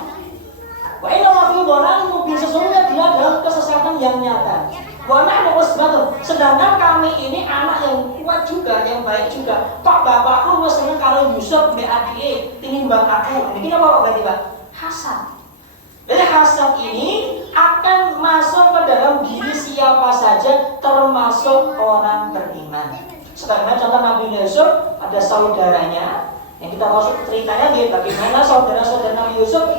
Wa inna ma fi dhalalin mubin, sesungguhnya dia dalam kesesatan yang nyata. Wa nahnu usbatun, sedangkan kami ini anak yang kuat juga, yang baik juga. Kok bapakku lebih senang kalau Yusuf mbek adike tinimbang aku. Ini apa berarti, Pak? Hasad. Jadi hasad ini akan masuk ke dalam diri siapa saja, termasuk orang beriman. Sebagaimana contoh Nabi Yusuf, ada saudaranya yang kita masuk ceritanya dia bagaimana saudara-saudara Nabi Yusuf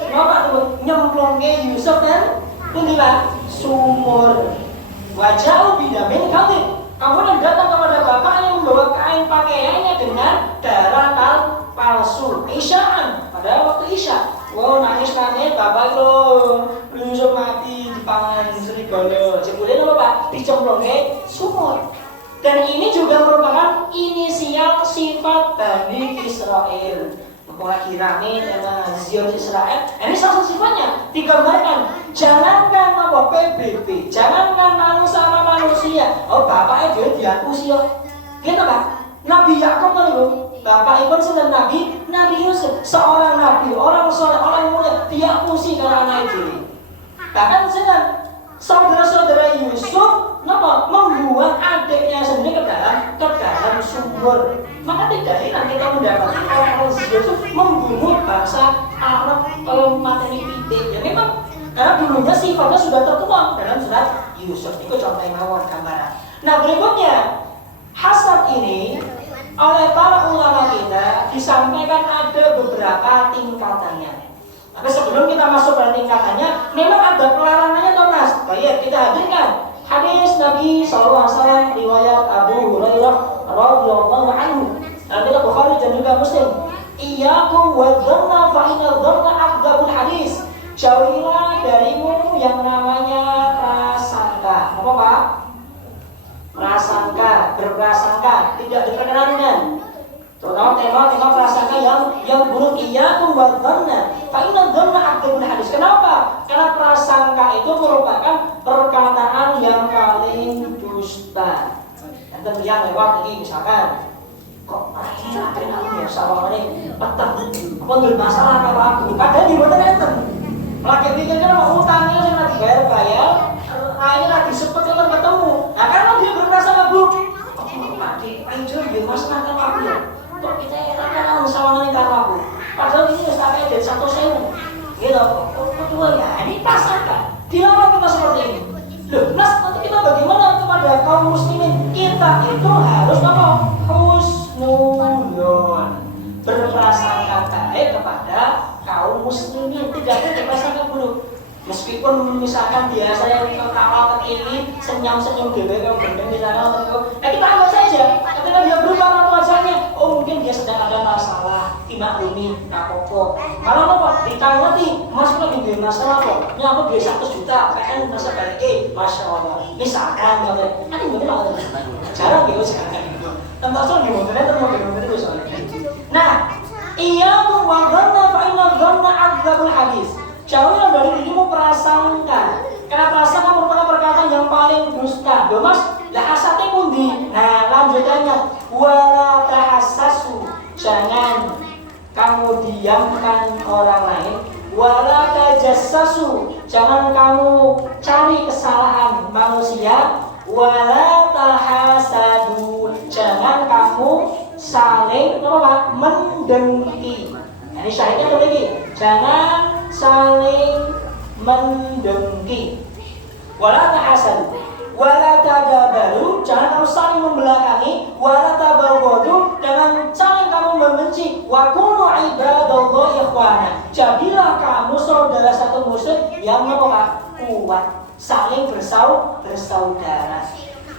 nyemplungke Yusuf dan inilah sumur. Wajah bidamin khatib, kemudian datang kepada bapak yang membawa kain pakaiannya dengan darah palsu. Isyaan pada waktu isya. Wow, nangis bapak lo Yusuf mati dipangan serigala. Kemudian apa Pak? Dicemplungke sumur. Dan ini juga merupakan inisial sifat Bani Israel. Lagi rame dengan Zion Israel. Ini salah satu sifatnya digambarkan. Jangankan apa PBB, jangankan manusia. Oh bapaknya dia diakusi ya. Gitu Pak. Nabi Yakub kan itu, bapak ibu sedang Nabi Yusuf, seorang nabi, orang soleh, orang mulia, diakusi karena anak itu. Bahkan sedang saudara-saudara Yusuf membuang adiknya sendiri ke dalam sumur. Maka tidak heran kita mendapati orang Yusuf membunuh bangsa Arab materi pitik. Ya memang karena dulunya sifatnya sudah tertuang dalam surat Yusuf. Itu contoh yang mawon gambaran. Nah berikutnya, hasad ini oleh para ulama kita disampaikan ada beberapa tingkatannya. Tapi sebelum kita masuk pada tingkatannya, memang ada pelarangannya atau mas? Baik, kita hadirkan hadis Nabi SAW riwayat Abu Hurairah radhiyallahu anhu. Dalam kitab Bukhari dan juga Muslim. Iyyakum wadhanna fa inna dhanna akdzabul hadis. Jauhilah darimu yang namanya prasangka. Apa Pak? Prasangka, berprasangka, tidak diperkenankan. Terutama tema prasangka yang buruk. Iyyakum wadhanna fa inna dhanna akdzabul hadis. Kenapa? Karena prasangka itu merupakan perkataan yang paling dusta. Dan tentu yang lewat ini misalkan, kok ini akhirnya aku ya sawangannya peteng apa masalah kalau aku padahal di mana enten lagi pikirkan sama utangnya yang lagi bayar akhirnya lagi sepet ketemu. Nah karena dia berprasangka buruk, oh Pak ayo dia masalah kalau aku ya kok kita enak sawangannya kalau aku padahal ini sampai dari 1.000 gitu. Kedua ya ini prasangka dilarang kita seperti ini. Loh, nanti kita bagaimana kepada kaum muslimin? Kita itu harus apa? Husnuzon, berprasangka baik kepada kaum muslimin, tidak ada berprasangka buruk. Meskipun misalkan biasanya ketawa ke ini, senyum-senyum dewe kalau gendeng misalnya atau kita anggap saja. Ketika dia berubah orang wajahnya, oh mungkin dia sedang ada masalah, dimaklumi, apa-apa. Kalau apa? Ditangani, masuk lagi dia masalah kok. Ini aku duit 100 juta, kan masa balik, masya Allah. Misalkan, kan ini benar jarang gitu sekarang gitu. Tentu di mobilnya itu soalnya. Nah, iya mengwadana fa'inna dhanna akdzabul hadis. Jauhlah dari dirimu prasangka. Karena prasangka merupakan perkataan yang paling dusta. Mas, lah hasate pundi? Nah, lanjutannya wala tahassasu. Jangan kamu diamkan orang lain. Wala tajassasu. Jangan kamu cari kesalahan manusia. Wala tahasadu. Jangan kamu saling mendengki. Ini syahidnya apa lagi? Jangan saling mendengki. Wala tahasadu. Wala tadabaru. Jangan kamu saling membelakangi. Wala tabaghadu. Jangan saling kamu membenci. Wa kunu ibadallahi ikhwana. Jadilah kamu saudara satu muslim yang kuat, saling bersaudara.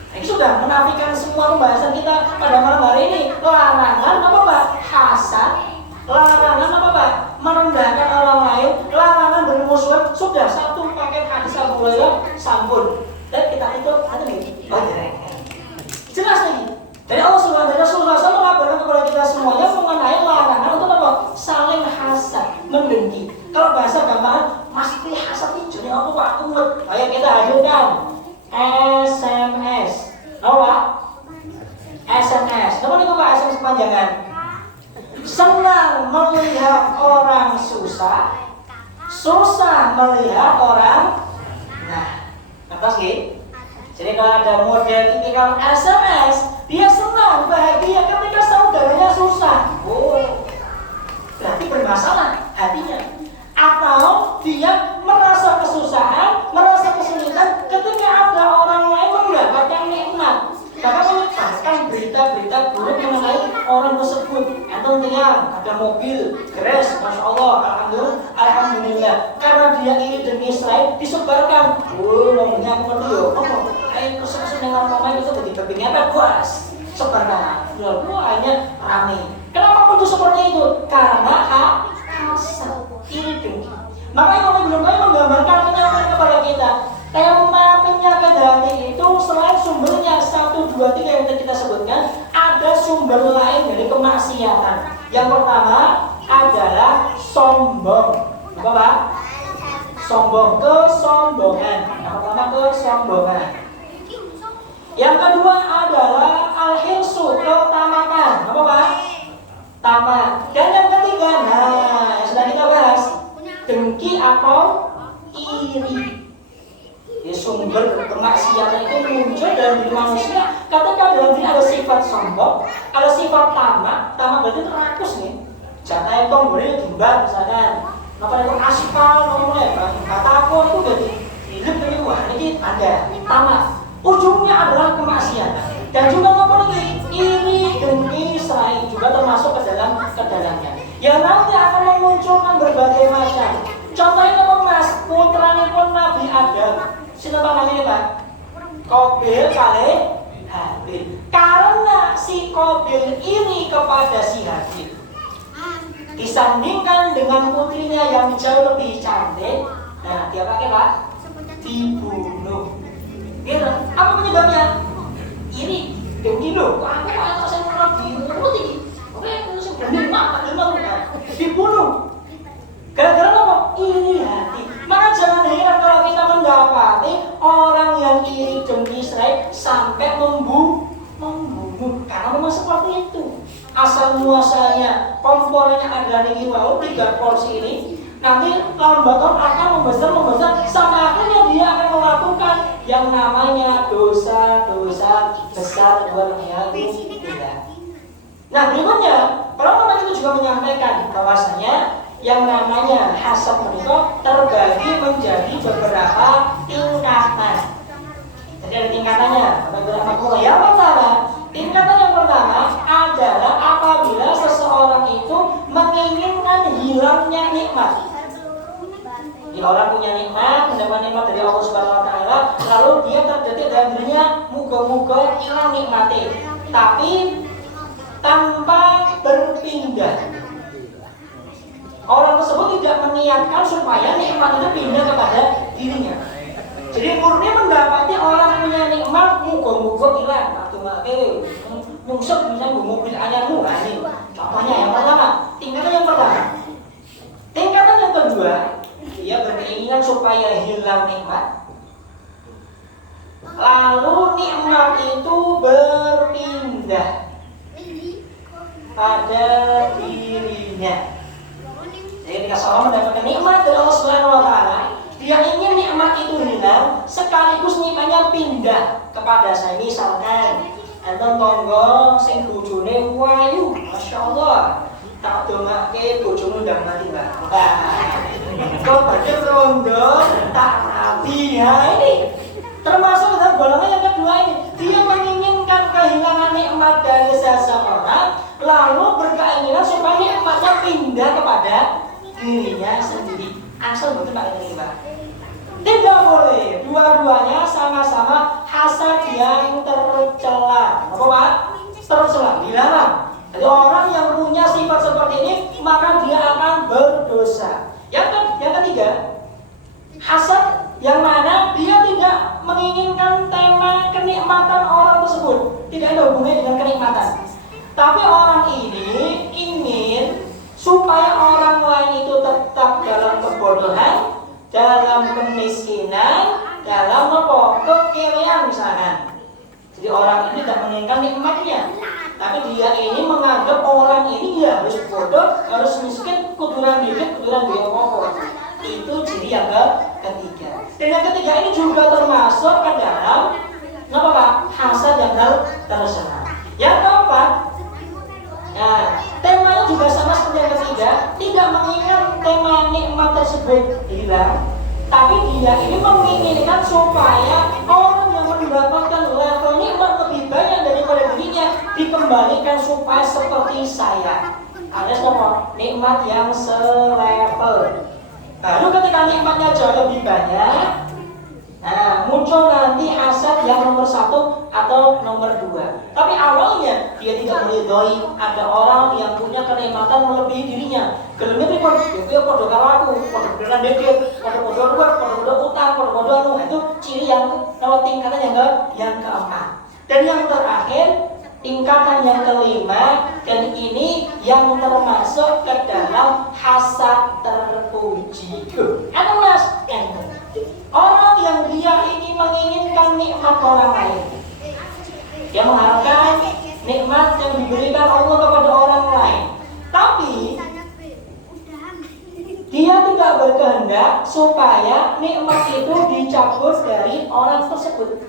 Ini sudah menafikan semua pembahasan kita pada malam hari ini. Larangan apa Pak? Hasad. Larangan apa Pak? Merendahkan orang lain. Larangan bermusuhan. Sudah satu paket hadis Abu Hurairah sampun. Dan kita itu ada nih Ayo kita hadirkan SMS. Apa Pak? SMS. Apa itu Pak SMS kepanjangan? Senang melihat orang susah, susah melihat orang. Nah, atas gitu. Jadi kalau ada model tipikal SMS, dia senang, bahagia ketika saudaranya susah. Oh, berarti bermasalah hatinya. Atau dia merasa kesusahan, merasa kesulitan ketika ada orang lain mendapatkan nikmat. Bahkan berita-berita buruk mengenai orang tersebut. Atau tiang, ada mobil, keres, Masya Allah, Alhamdulillah. Karena dia iri dan Israel, disebarkan. Oh, ngomongnya aku perlu ya. Ayo terus dengan ngomong itu begitu apa puas. Sebarkan. Hanya rame. Kenapa pun seperti itu? Karena hasad, iri dengki. Makanya Imam Ibnu Qayyim menggambarkan penyakit kepada kita. Tema penyakit hati itu selain sumbernya 1, 2, 3 yang kita sebutkan, ada sumber lain dari kemaksiatan. Yang pertama adalah sombong. Apa Pak? Sombong, kesombongan. Yang pertama kesombongan. Yang kedua adalah al-hirsu, ketamakan. Apa Pak? Tamak. Dan yang ketiga, nah yang sudah kita bahas, dengki atau iri. Ya, sumber kemaksiatan itu muncul dalam diri manusia ketika dalam diri ada sifat sombong, ada sifat tamak. Tamak berarti itu rakus nih. Jatah tong boleh jembat misalkan. Napa itu aspal ngomongnya, kataku itu jadi hidup ini wah ini ada tamak. Ujungnya adalah kemaksiatan. Dan juga ngomong ini iri, dengki, serai juga termasuk ke dalamnya. Yang nanti akan memunculkan berbagai macam. Contohnya apa Mas? Putranya pun Nabi Adam. Siapa namanya Pak? Qabil kali Habil. Karena si Qabil iri kepada si Habil, disandingkan dengan putrinya yang jauh lebih cantik. Nah, dia pakai Pak? Dibunuh. Gitu. Apa penyebabnya? Iri, dengki loh. Aku kalau saya mau dibunuh tinggi. Oke, aku sebenarnya apa? Dibunuh. Gara-gara apa? Iri hati. Maka jangan heran kalau kita mendapati orang yang iri dengki serai sampai membunuh. Karena memang seperti itu. Asal muasalnya komponennya ada nih mau 3 porsi ini. Nanti lambat laun akan membesar sampai akhirnya dia akan melakukan yang namanya dosa-dosa besar waliyadzubillah. Nah berikutnya, para itu juga menyampaikan bahwasanya yang namanya hasad itu terbagi menjadi beberapa tingkatan. Jadi ada tingkatannya. Yang pertama, tingkatan yang pertama adalah apabila seseorang itu menginginkan hilangnya nikmat. Jika orang punya nikmat, mendapat nikmat dari Allah Subhanahu Wa Taala, lalu dia terdetik dalam dirinya, moga-moga hilang nikmatnya, tapi tanpa berpindah. Orang tersebut tidak meniatkan supaya nikmat itu pindah kepada dirinya. Jadi murni mendapati orang punya nikmat, moga-moga hilang. Waktu nyungsep misalnya mobil anyarmu, ini contohnya yang pertama. Tingkatan yang pertama. Tingkatan yang kedua, dia berkeinginan supaya hilang nikmat. Lalu nikmat itu berpindah pada dirinya. Jadi ketika seorang mendapatkan nikmat dari Allah Subhanahu Wa Taala, dia ingin nikmat itu hilang, sekaligus nikmatnya pindah kepada saya. Misalkan, enten tonggo sing bojone wayu, Masya Allah, tak dongake bojone ndang mati Mbak. Kok badhe rondo tak rapi. Ya ini termasuk dalam golongan yang kedua ini. Dia menginginkan kehilangan nikmat dari seseorang, lalu berkeinginan supaya nikmatnya pindah kepada dirinya sendiri. Asal betul Pak ini Pak. Tidak boleh. Dua-duanya sama-sama hasad yang tercela. Apa Pak? Tercela, dilarang. Jadi orang yang punya sifat seperti ini, maka dia akan berdosa. Yang ketiga, hasad yang mana dia tidak menginginkan tema kenikmatan orang tersebut. Tidak ada hubungannya dengan kenikmatan. Tapi orang ini ingin supaya orang lain itu tetap dalam kebodohan, dalam kemiskinan, dalam apa? Kekirian misalkan. Jadi orang ini tidak menginginkan nikmatnya, tapi dia ini menganggap orang ini ya harus bodoh, harus miskin, kuduran dikit, kuduran dia apa. Itu ciri yang ketiga. Dan yang ketiga ini juga termasuk ke dalam apa Pak? Hasad yang terserah. Yang keempat, nah, temanya juga sama seperti yang ketiga, tidak mengingat tema nikmat tersebut hilang, tapi dia ini menginginkan supaya orang yang mendapatkan level nikmat lebih banyak daripada dirinya dikembalikan supaya seperti saya. Ada semua nikmat yang selevel. Lalu ketika nikmatnya jauh lebih banyak, nah, muncul nanti hasad yang nomor 1 atau nomor 2. Tapi awalnya dia tidak meridhoi ada orang yang punya kenikmatan melebihi dirinya. Gelemnya pripun? Ya padha karo aku, padha beneran dikit, padha ruwet, padha utang, padha anu. Itu ciri yang tingkatan yang keempat. Dan yang terakhir, tingkatan yang kelima, dan ini yang termasuk ke dalam hasad terpuji. Anu Mas, orang yang dia ini menginginkan nikmat orang lain, dia mengharapkan nikmat yang diberikan Allah kepada orang lain, tapi dia tidak berkehendak supaya nikmat itu dicabut dari orang tersebut.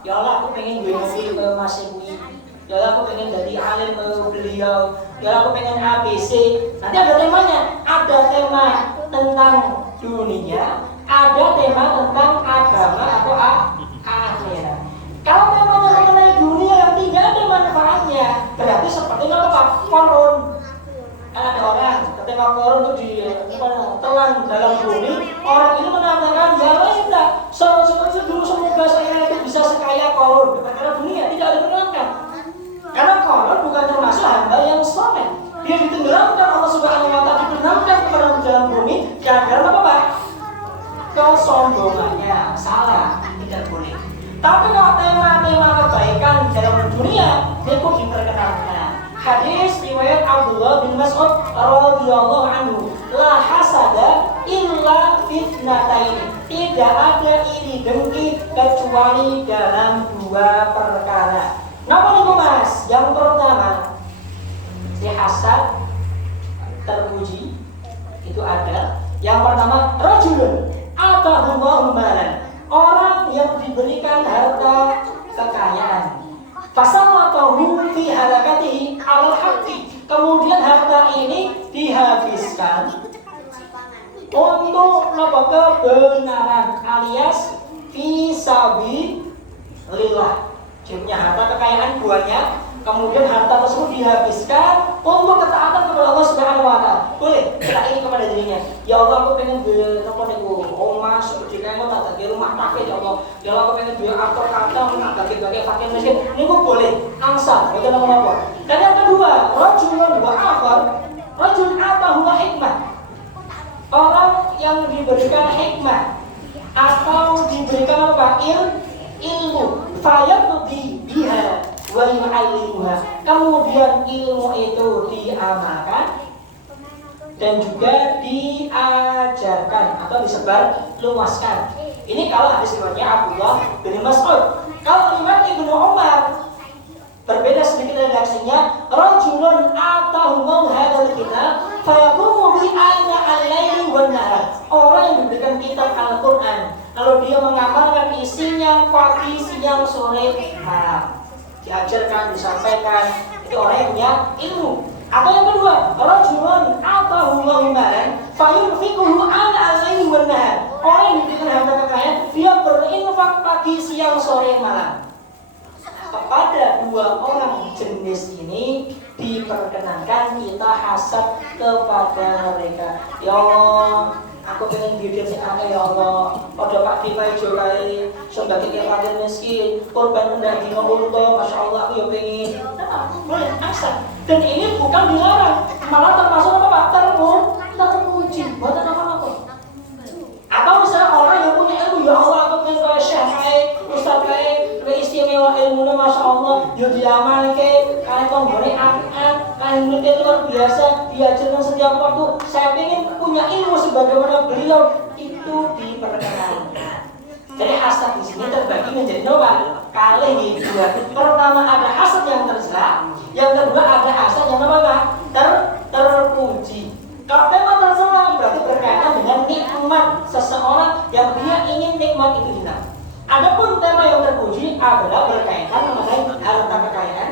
Ya Allah, aku pengen gue mobil ke Mas Iwi. Ya Allah, aku pengen jadi alim beliau. Ya Allah, aku pengen ABC. Nanti ada temanya. Ada tema tentang dunia, ada tema tentang agama atau akhirat. Kalau memang mengenai dunia yang tidak ada manfaatnya, berarti seperti apa Pak? Korun. Kan ada orang ketika korun itu ditelan dalam bumi, orang ini mengatakan ya Allah, semoga saya itu bisa sekaya korun. Karena dunia tidak ada menyenangkan. Karena korun bukan termasuk hamba yang soleh. Dia ditenggelamkan Allah Subhanahu Wa Taala, ditenggelamkan ke dalam bumi. Gara-gara apa Pak? Kesombongannya. Salah, tidak boleh. Tapi kalau tema-tema kebaikan dalam dunia itu diperkenalkan. Hadis riwayat Abdullah bin Mas'ud radhiyallahu anhu, la hasada illa fitnatain. Tidak ada iri dengki kecuali dalam 2 perkara. Napa niku Mas? Yang pertama, si hasad terpuji itu ada. Yang pertama, rajulun atahullahu malan. Orang yang diberikan harta kekayaan. Fasamatahu fi halakatihi alal haqqi. Kemudian harta ini dihabiskan untuk kebenaran alias fi sabilillah. Punya harta kekayaan banyak, kemudian harta tersebut dihabiskan untuk ketaatan kepada Allah Subhanahu Wa Taala. Boleh kita ingin kepada dirinya. Ya Allah, aku pengen apa niku omah seperti kayak tak ada rumah kafe ya Allah. Ya Allah, aku pengen duwe aktor kantong bagi-bagi fakir miskin. Niku boleh angsa, boten apa-apa. Dan yang kedua, rajulun wa akhar, rajul atahu hikmah. Orang yang diberikan hikmah atau diberikan apa? Ilmu. Fayaqdi biha wa yu'allimuha. Kemudian ilmu itu diamalkan dan juga diajarkan atau disebar luaskan. Ini kalau hadis riwayatnya Abdullah bin Mas'ud. Kalau riwayat Ibnu Umar berbeda sedikit redaksinya. Rajulun atahumul hadzal kitab fayaqumu bi ayna al-laili wan nahar. Orang yang diberikan kitab Al-Qur'an lalu dia mengamalkan isinya pagi, siang, sore, malam. Diajarkan, disampaikan. Itu orang yang punya ilmu. Atau yang kedua, rajulun atahullahu malan fayunfiquhu ala al-laili wan nahar. Orang yang diberikan harta kekayaan, dia berinfak pagi, siang, sore, malam. Kepada 2 orang jenis ini diperkenankan kita hasad kepada mereka. Ya Allah, aku pengen bibir si aneh ya Allah. Pada Pak Dipa ijo kae sebagai fakir miskin, korban rendah di ngomong masya Allah aku ya pengen. Boleh hasad. Dan ini bukan dilarang, malah termasuk apa Pak? Terpuji. Buatan apa-apa. Atau misalnya orang yang punya ilmu, ya Allah aku pengen kaya syekh kae, ustaz kae, istimewa ilmunya masya Allah, yo diamalke, kalian tombone apik, kalian muridnya luar biasa, diajarkan setiap waktu. Saya ingin punya ilmu sebagaimana beliau, itu diperkenankan. Jadi hasad di sini terbagi menjadi dua. Kali dua. Pertama ada hasad yang tercela, yang kedua ada hasad yang apa? Terpuji. Kalau tema tercela berarti berkaitan dengan nikmat seseorang yang dia ingin nikmat itu hilang. Adapun tema yang terpuji adalah berkaitan mengenai harta kekayaan,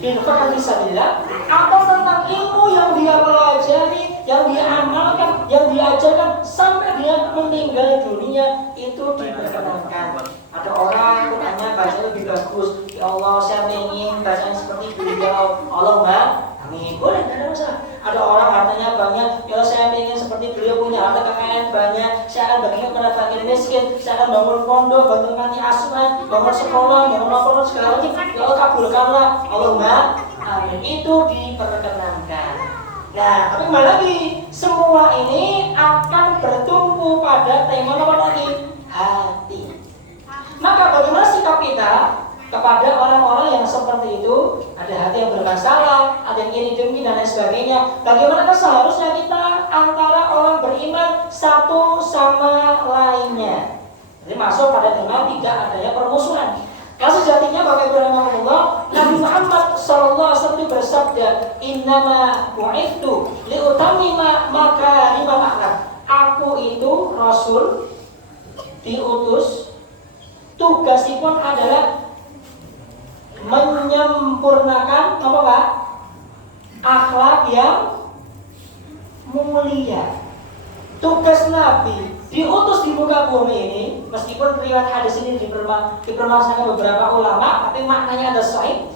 infak fisabilillah, atau tentang ilmu yang dia pelajari, yang dia amalkan, yang diajarkan sampai dia meninggal dunia itu diperkenankan. Ada orang Qurannya baca lebih bagus, ya Allah saya ingin bacanya seperti beliau, Allah amin, boleh, tidak ada masalah. Ada orang hartanya banyak, ya saya ingin seperti beliau punya harta kekayaan banyak, saya akan bagikan kepada fakir miskin, saya akan bangun pondok, bangun panti asuhan, bangun sekolah, bangun lapangan segala macam. Ya Allah kabulkanlah, Allahumma amin. Itu diperkenankan. Nah, tapi kembali lagi, semua ini akan bertumpu pada tema apa tadi? Hati. Maka bagaimana sikap kita kepada orang-orang yang seperti itu? Ada hati yang bermasalah, ada yang iri dengki dan lain sebagainya. Bagaimana seharusnya kita antara orang beriman satu sama lainnya? Jadi masuk pada tema tidak adanya permusuhan. Karena sejatinya Bapak Ibu rahimahullah, Nabi Muhammad SAW bersabda, "Innama bu'ithtu liutammima makarimal akhlak." Aku itu Rasul diutus, tugasipun adalah menyempurnakan apa Pak? Akhlak yang mulia. Tugas Nabi diutus di muka bumi ini, meskipun riwayat hadis ini dipermasalahkan beberapa ulama, tapi maknanya ada sahih.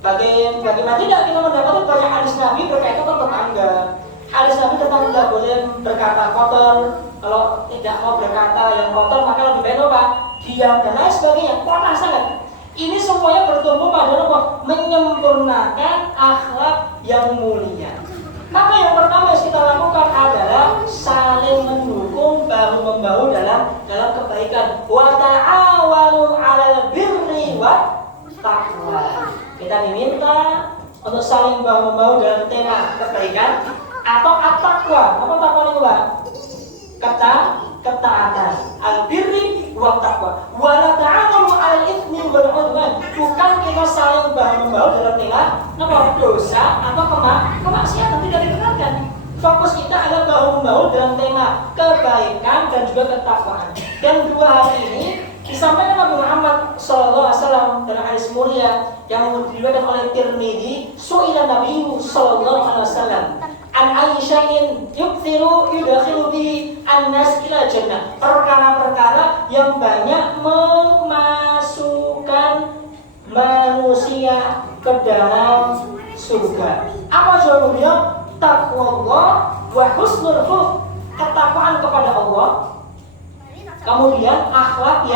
Bagaimana tidak kita mendapatkan banyak hadis Nabi berkaitan tentang tetangga. Hadis Nabi tentang tidak boleh berkata kotor, kalau tidak mau berkata yang kotor maka lebih baik apa? Diam dan lain sebagainya. Kuatlah sangat. Ini semuanya bertumbuh pada apa? Menyempurnakan akhlak yang mulia. Maka yang pertama yang kita lakukan adalah saling mendukung bahu-membahu dalam kebaikan. Wa ta'awanu 'alal birri wat taqwa. Kita diminta untuk saling bahu-membahu dalam tema kebaikan atau at-taqwa. Apa taqwa itu, Pak? Ketaatan. Al-birri wa taqwa. Wa la ta'awanu 'alal itsmi wal 'udwan. Bukan kita saling bahu-membahu dalam tema dosa atau kemaksiatan, tidak dibenarkan. Fokus kita adalah bahu-membahu dalam tema kebaikan dan juga ketakwaan. Dan dua hal ini disampaikan Nabi Muhammad SAW dalam hadis mulia yang diriwayatkan oleh Tirmidzi. Su'ila Nabi SAW an Aisya'in yukthiru yudakhilu bihi an-nas ila jannah. Perkara-perkara yang banyak memasukkan manusia ke dalam surga. Apa jawaban beliau? Taqwallah wa husnul khuluq. Ketakwaan kepada Allah. Kemudian akhlak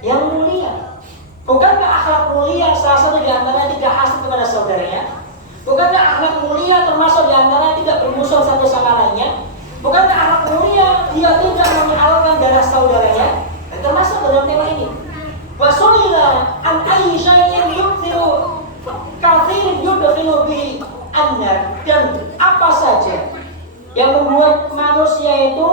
yang mulia. Bukankah akhlak mulia salah satu di antara tidak hasad kepada saudaranya? Bukankah akhlak mulia termasuk di antara tidak bermusuhan satu sama lainnya? Bukankah akhlak mulia dia tidak menyalahkan darah saudaranya? Dan termasuk dalam tema ini. Wasulila an Aisya'in yukthiru kathirin yudkhilu bihi an-nar. Dan apa saja yang membuat manusia itu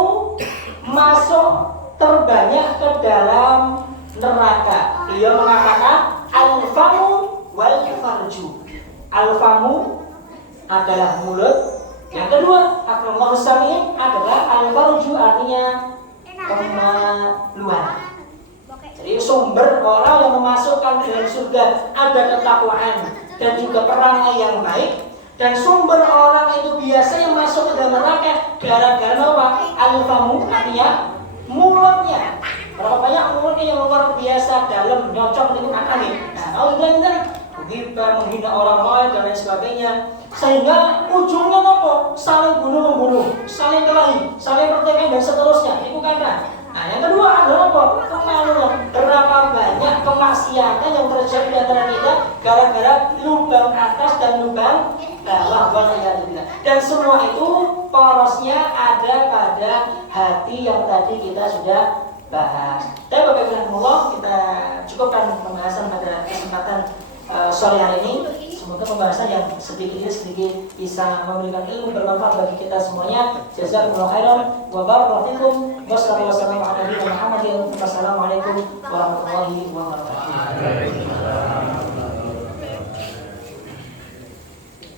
masuk terbanyak ke dalam neraka. Beliau mengatakan al-famu wal farju. Al-famu adalah mulut. Yang kedua, akramul sami'in adalah al-farju, artinya kemaluan. Jadi sumber orang yang memasukkan dalam surga ada ketakwaan dan juga perangai yang baik. Dan sumber orang itu biasa yang masuk ke dalam neraka gara-gara apa? Al-famu, artinya mulutnya. Berapa banyak mulutnya yang luar biasa dalam nyocok menimbulkan angin. Nah, kalau kita menghina orang lain dan lain sebagainya, sehingga ujungnya apa? Saling bunuh-membunuh, saling kelahi, saling pertikaian dan seterusnya. Itu karena. Nah, yang kedua adalah apa? Kemaluan. Berapa banyak kemaksiatan yang terjadi di antara kita gara-gara lubang atas dan lubang bawah. Dan semua itu porosnya ada pada hati yang tadi kita sudah bahas. Dan Bapak Ibu rahimahullah, kita cukupkan pembahasan pada kesempatan sore hari ini. Semoga pembahasan yang sedikit bisa memberikan ilmu bermanfaat bagi kita semuanya. Jazakumullah khairan wa barakallahu fikum. Wassalamualaikum warahmatullahi wabarakatuh.